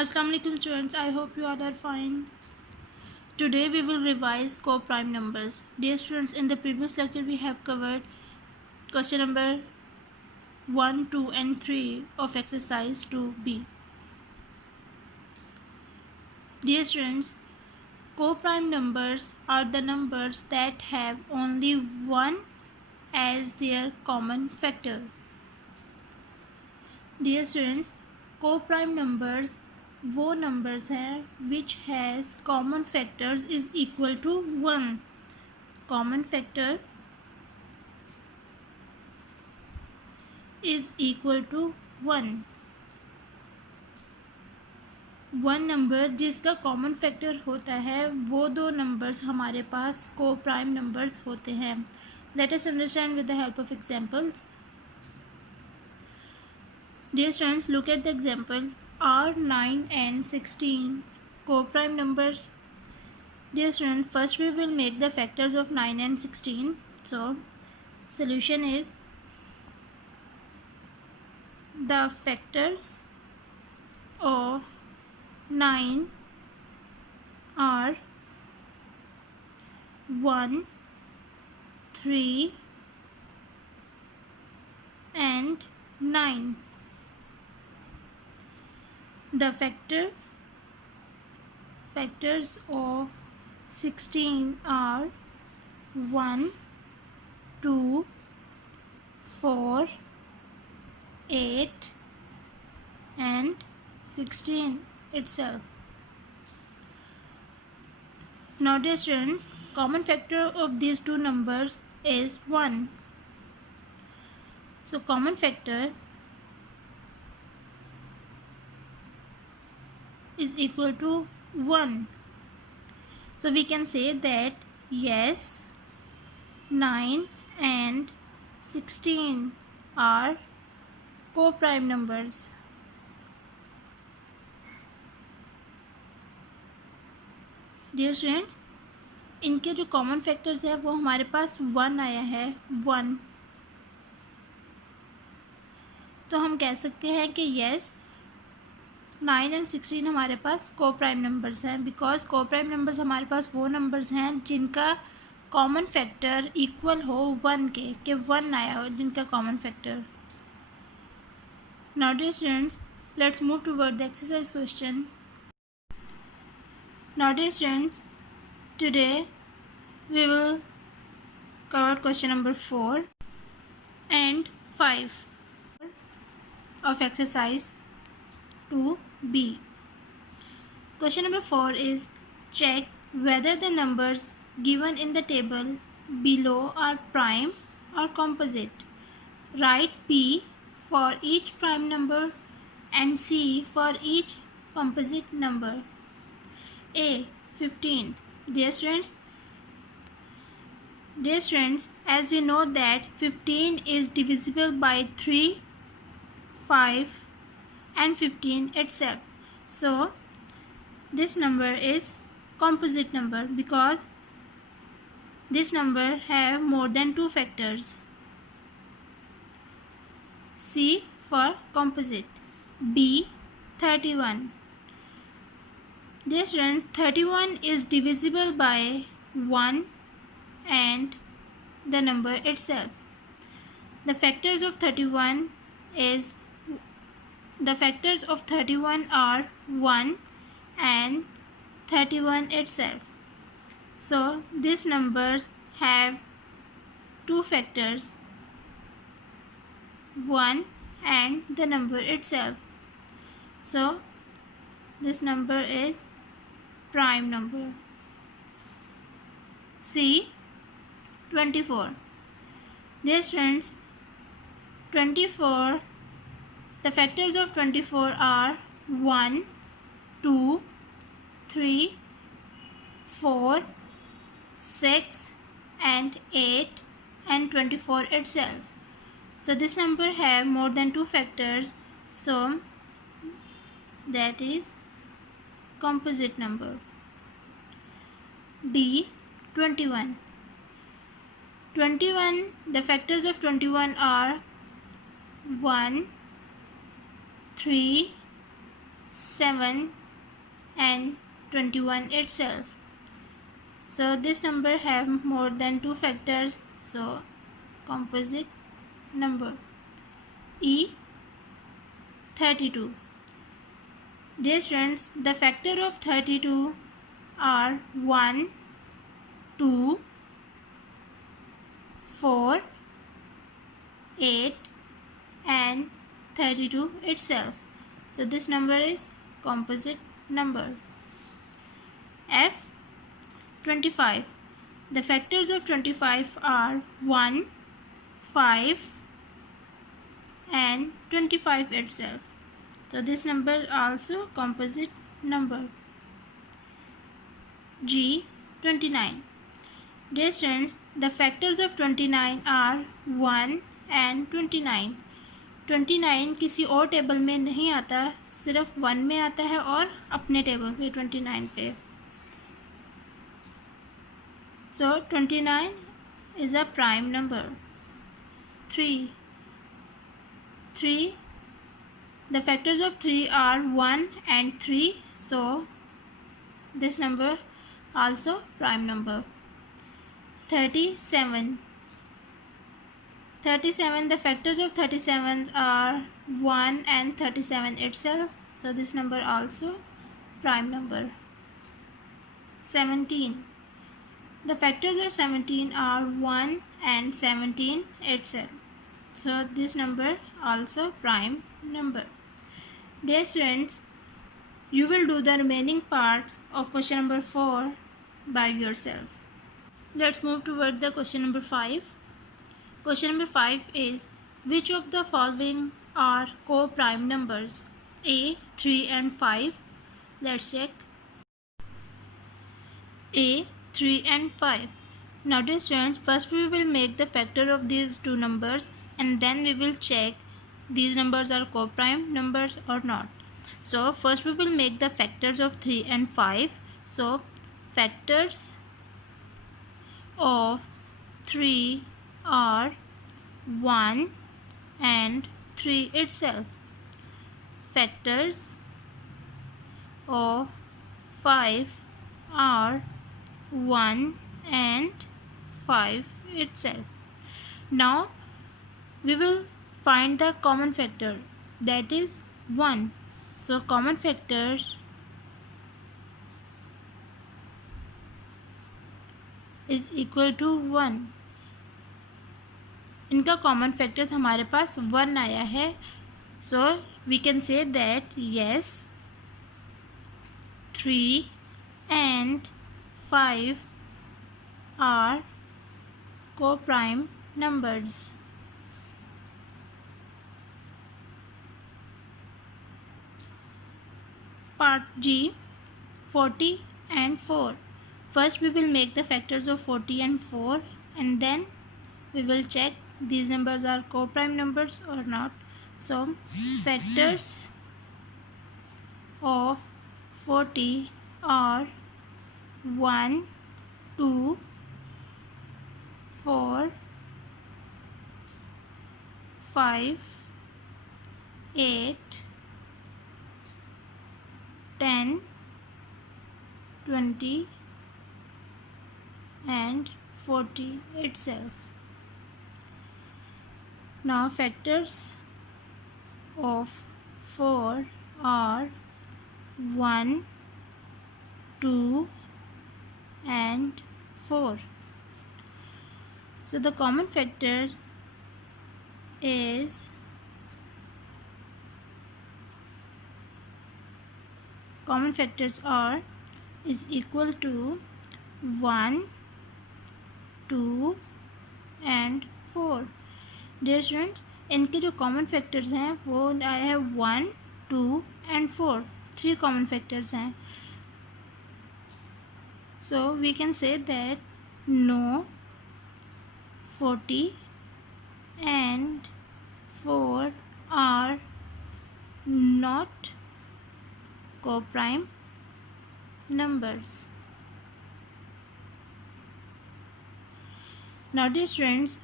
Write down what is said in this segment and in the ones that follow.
Assalamu alaikum students, I hope you all are fine. Today we will revise co-prime numbers. Dear students, in the previous lecture we have covered question number 1, 2 and 3 of exercise 2b. Dear students, co-prime numbers are the numbers that have only one as their common factor. Dear students, co-prime numbers वो numbers हैं which has common factors is equal to 1. Common factor is equal to 1. One number जिसका common factor होता है वो दो numbers हमारे पास को prime numbers होते हैं. Let us understand with the help of examples. Dear students, look at the example. Are 9 and 16 co-prime numbers? Dear students, first we will make the factors of 9 and 16. So, solution is the factors of 9 are 1, 3 and 9. The factors of 16 are 1, 2, 4, 8 and 16 itself. Now dear students, common factor of these two numbers is 1. So common factor is equal to 1. So we can say that yes, 9 and 16 are co-prime numbers. Dear students, इनके जो common factors है वो हमारे पास 1 आया है. 1 तो हम कह सकते हैं कि yes, 9 एंड 16 हमारे पास को प्राइम नंबर्स हैं. बिकॉज को प्राइम नंबर्स हमारे पास वो नंबर्स हैं जिनका कॉमन फैक्टर इक्वल हो 1 के, कि 1 आया हो जिनका common factor. Now dear students, let's move toward the exercise question. Now dear students, today we will cover question number 4 and 5 of exercise 2b. Question number 4 is check whether the numbers given in the table below are prime or composite. Write P for each prime number and C for each composite number. A. 15. Dear students, as we know that 15 is divisible by 3, 5 and 15 itself. So this number is composite number because this number have more than 2 factors. C for composite. B. 31. Dear students, 31 is divisible by 1 and the number itself. The factors of 31 are 1 and 31 itself. So these numbers have 2 factors, 1 and the number itself. So this number is prime number. C. 24. Dear students, 24, the factors of 24 are 1, 2, 3, 4, 6 and 8 and 24 itself. So this number have more than 2 factors, so that is composite number. D. 21. 21, the factors of 21 are 1, 3, 7 and 21 itself. So this number have more than 2 factors, so composite number. E 32. Dear students, the factor of 32 are 1, 2, 4, 8 and 32 itself. So this number is composite number. F 25. The factors of 25 are 1, 5 and 25 itself. So this number also composite number. G 29. Dear students, the factors of 29 are 1 and 29. 29 किसी और table में नहीं आता, सिर्फ 1 में आता है और अपने टेबल पे 29 पे. So 29 is a prime number. 3. The factors of 3 are 1 and 3. So this number also prime number. 37. The factors of 37 are 1 and 37 itself. So this number also prime number. 17. The factors of 17 are 1 and 17 itself. So this number also prime number. Dear students, you will do the remaining parts of question number 4 by yourself. Let's move toward the question number 5. Question number 5 is, which of the following are co-prime numbers? A 3 and 5. Let's check. A 3 and 5. Now dear students, first we will make the factor of these two numbers and then we will check these numbers are co-prime numbers or not. So first we will make the factors of 3 and 5. So factors of 3 are 1 and 3 itself. Factors of 5 are 1 and 5 itself. Now we will find the common factor, that is 1. So common factors is equal to 1. इनका common factors हमारे पास 1 आया है. So we can say that yes 3 and 5 are co-prime numbers. Part G 40 and 4. First we will make the factors of 40 and 4 and then we will check these numbers are co-prime numbers or not. So factors of 40 are 1, 2, 4, 5, 8, 10, 20 and 40 itself. Now factors of 4 are 1, 2 and 4. So the common factors is is equal to 1, 2 and 4. Dear students, इनके जो common factors हैं वो आए हैं 1, 2 and 4. 3 common factors हैं. So we can say that no 40 and 4 are not co-prime numbers. Now dear students,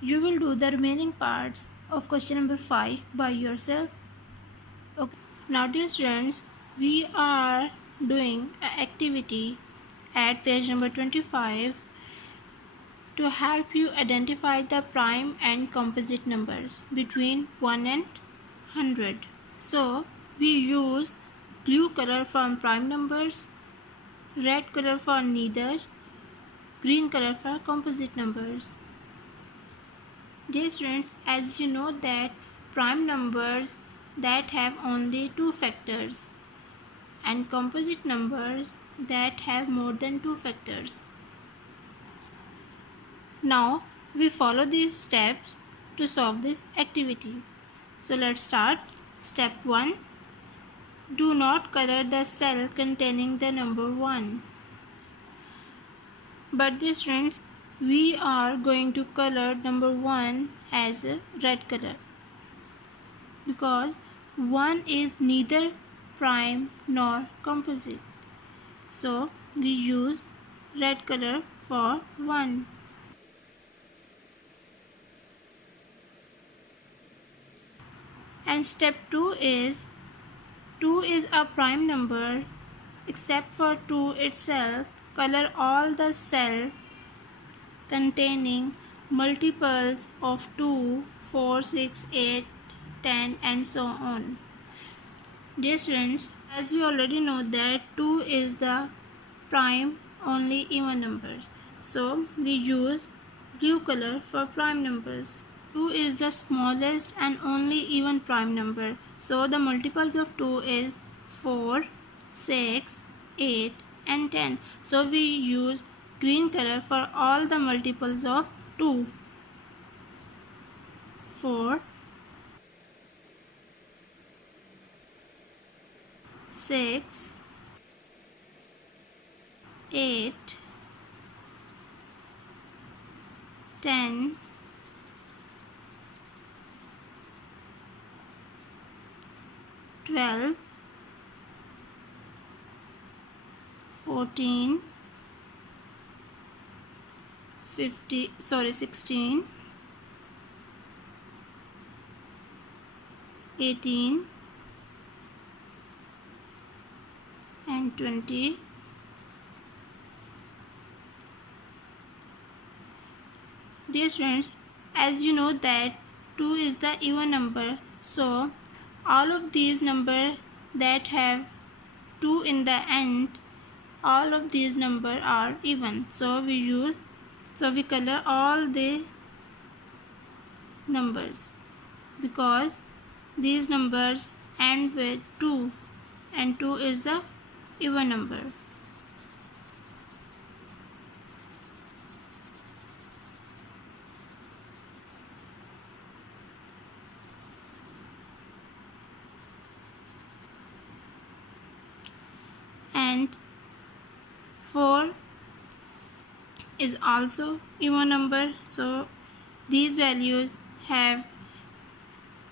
you will do the remaining parts of question number 5 by yourself. Now dear students, we are doing an activity at page number 25 to help you identify the prime and composite numbers between 1 and 100. So we use blue color for prime numbers, red color for neither, green color for composite numbers. Dear students, as you know that prime numbers that have only two factors and composite numbers that have more than two factors. Now we follow these steps to solve this activity. So let's start. Step 1. Do not color the cell containing the number 1. But dear students, we are going to color number 1 as a red color because 1 is neither prime nor composite. So we use red color for 1. And step 2 is a prime number except for 2 itself. Color all the cell containing multiples of 2, 4, 6, 8, 10 and so on. Dear students, as you already know that 2 is the prime only even numbers. So we use blue color for prime numbers. 2 is the smallest and only even prime number. So the multiples of 2 is 4, 6, 8 and 10. So we use green color for all the multiples of 2. 4, 6, 8, 10, 12, 14, 16, 18 and 20. Dear students, as you know that 2 is the even number, so all of these numbers that have 2 in the end, all of these numbers are even. So we color all the numbers because these numbers end with 2 and 2 is the even number. And 4 is also even number, so these values have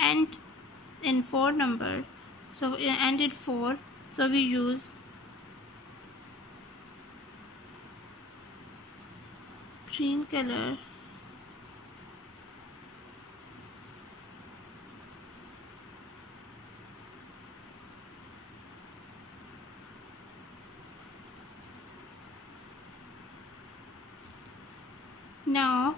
end in 4 number, so end in 4, so we use green color now.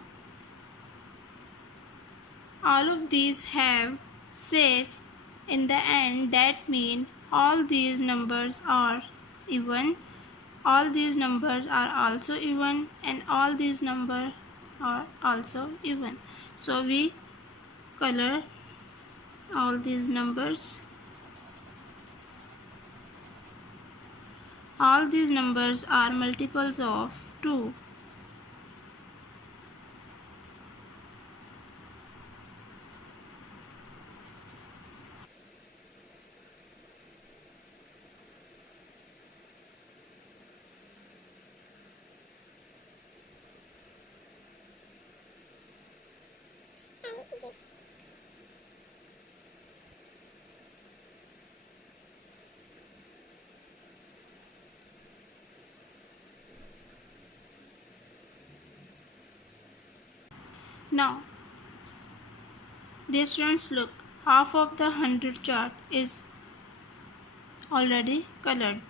All of these have 6 in the end, that means all these numbers are even, all these numbers are also even, and all these numbers are also even. So we color all these numbers. All these numbers are multiples of 2. Now, dear students, look, half of the 100 chart is already colored.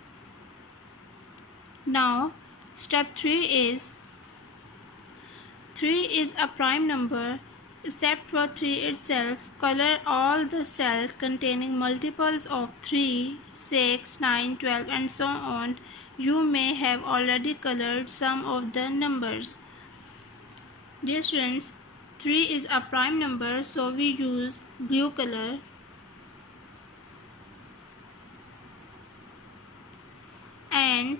Now step 3 is 3 is a prime number. Except for 3 itself, color all the cells containing multiples of 3, 6, 9, 12 and so on. You may have already colored some of the numbers. Dear students, 3 is a prime number, so we use blue color. And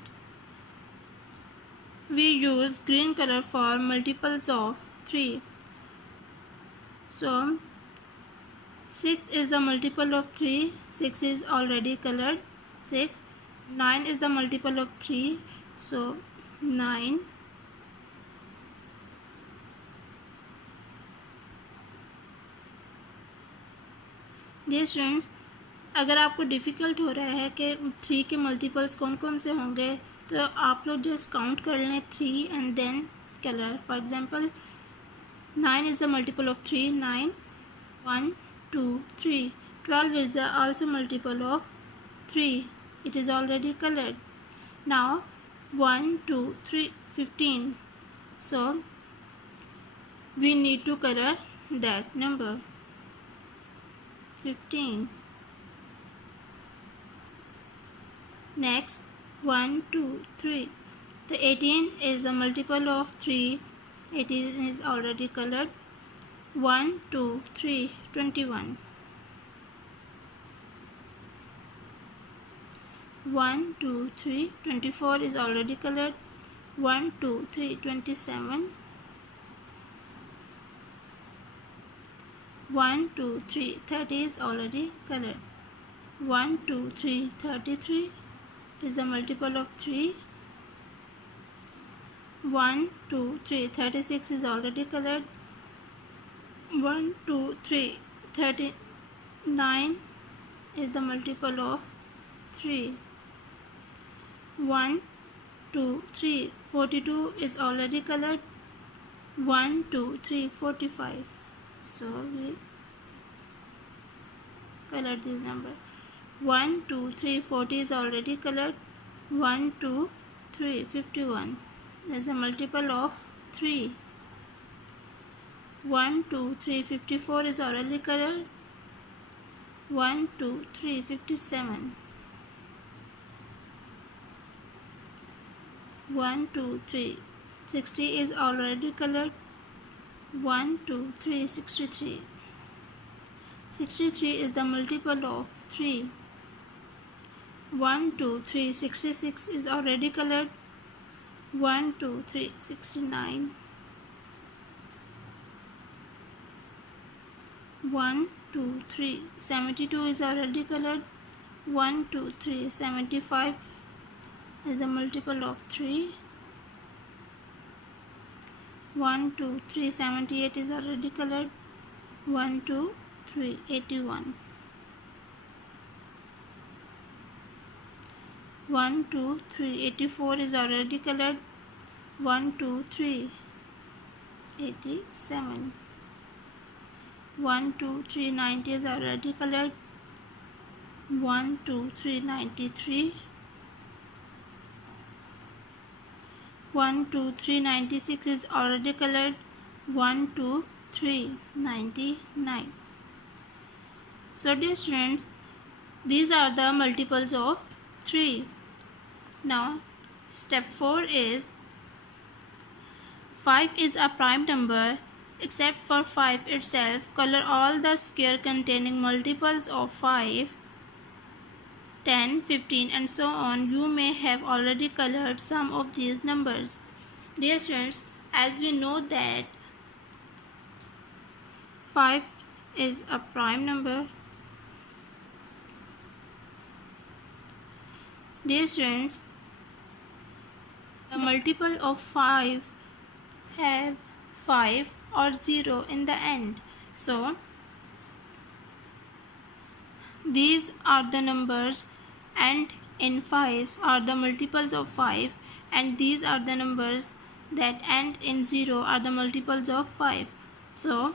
we use green color for multiples of 3. So 6 is the multiple of 3. 6 is already colored. 6. 9 is the multiple of 3. So 9. Dear students, अगर आपको difficult हो रहा है कि 3 के multiples कौन कौन से होंगे, तो आप लोग जस्ट काउंट कर लें 3 and then colour. For example 9 is the multiple of 3. 9 1 2 3. 12 is the also multiple of 3. It is already colored. Now 1 2 3 15. So we need to color that number 15. Next 1 2 3. The 18 is the multiple of 3. 18 is already colored. 1 2 3 21. 1 2 3 24 is already colored. 1 2 3 27. 1 2 3 30 is already colored. 1 2 3 33 is the multiple of 3. 1 2 3 36 is already colored. 1 2 3 39 is the multiple of 3. 1 2 3 42 is already colored. 1 2 3 45. So we color this number. 1 2 3 40 is already colored. 1 2 3 51 is a multiple of 3. 1 2 3 54 is already colored. 1 2 3 57. 1 2 3 60 is already colored. 1 2 3 63. 63 is the multiple of 3. 1 2 3 66 is already colored. 1 2 3 69. 1 2 3 72 is already colored. 1 2 3 75 is the multiple of 3. 1 2 3 78 is already colored. 1 2 3 81. 1 2 3 84 is already colored. 1 2 3 87. 1 2 3 90 is already colored. 1 2 3 93. 1 2 3 96 is already colored. 1 2 3 99. So dear students, these are the multiples of 3. Now step 4 is 5 is a prime number. Except for 5 itself, color all the square containing multiples of 5, 10, 15 and so on. You may have already colored some of these numbers. Dear students, as we know that 5 is a prime number. Dear students, the multiple of 5 have 5 or 0 in the end. So these are the numbers, and in 5 are the multiples of 5, and these are the numbers that end in 0 are the multiples of 5. So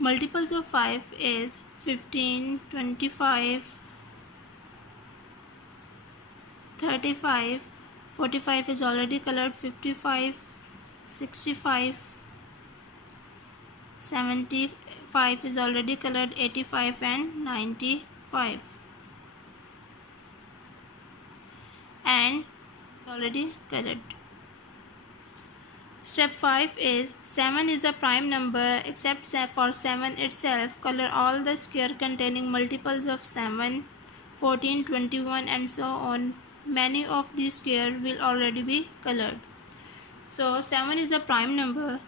multiples of 5 is 15, 25, 35, 45 is already colored, 55, 65, 75 is already colored, 85 and 95 and already colored. Step 5 is 7 is a prime number except for 7 itself. Color all the square containing multiples of 7, 14, 21 and so on. Many of these squares will already be colored. So 7 is a prime number.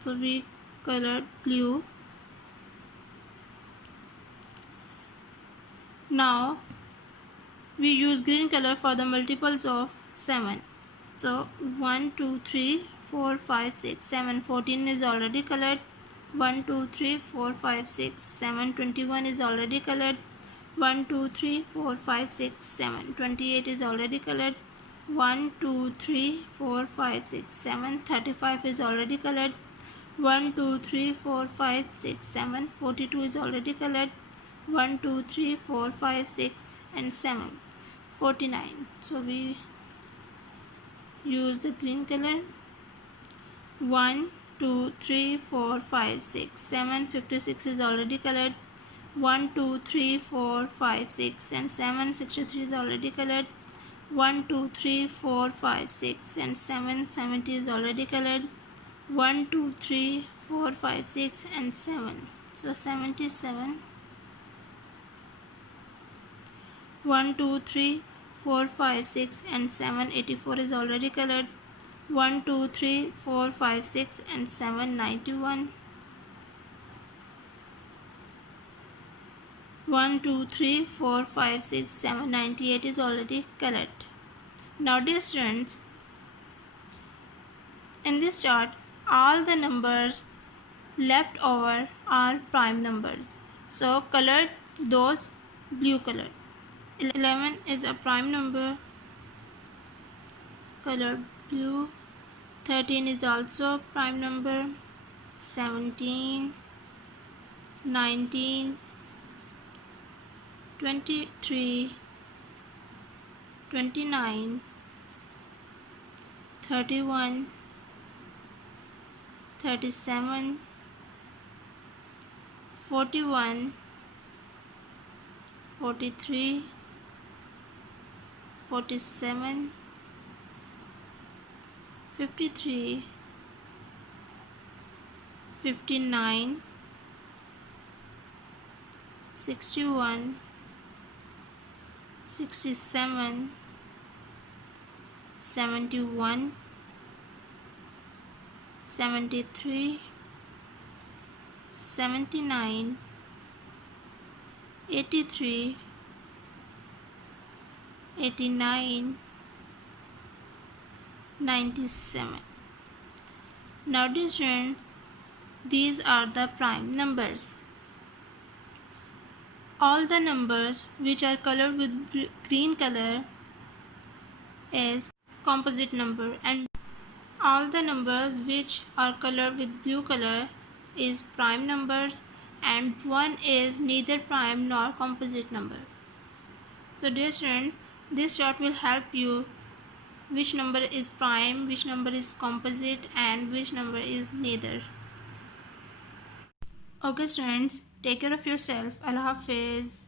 So we colored blue. Now we use green color for the multiples of 7. So 1, 2, 3, 4, 5, 6, 7, 14 is already colored. 1, 2, 3, 4, 5, 6, 7, 21 is already colored. 1, 2, 3, 4, 5, 6, 7, 28 is already colored. 1, 2, 3, 4, 5, 6, 7, 35 is already colored. 1, 2, 3, 4, 5, 6, 7, 42 is already colored. 1, 2, 3, 4, 5, 6 and 7, 49. So we use the green color. 1, 2, 3, 4, 5, 6, 7, 56 is already colored. 1, 2, 3, 4, 5, 6 and 7, 63 is already colored. 1, 2, 3, 4, 5, 6 and 7, 70 is already colored. 1, 2, 3, 4, 5, 6 and 7. So 77. 1, 2, 3, 4, 5, 6 and 7, 84 is already colored. 1, 2, 3, 4, 5, 6 and 7, 91. 1, 2, 3, 4, 5, 6, 7, 98 is already colored. Now dear students, in this chart all the numbers left over are prime numbers. So colored those blue color. 11 is a prime number, colored blue. 13 is also a prime number. 17, 19, 23, 29, 31, 37, 41, 43, 47, 53, 59, 61, 67, 71, 73, 79, 83, 89, 97. Now dear students, these are the prime numbers. All the numbers which are colored with green color is composite number, and all the numbers which are colored with blue color is prime numbers, and one is neither prime nor composite number. So dear students, this chart will help you which number is prime, which number is composite and which number is neither. Okay students, take care of yourself. Allah Hafiz.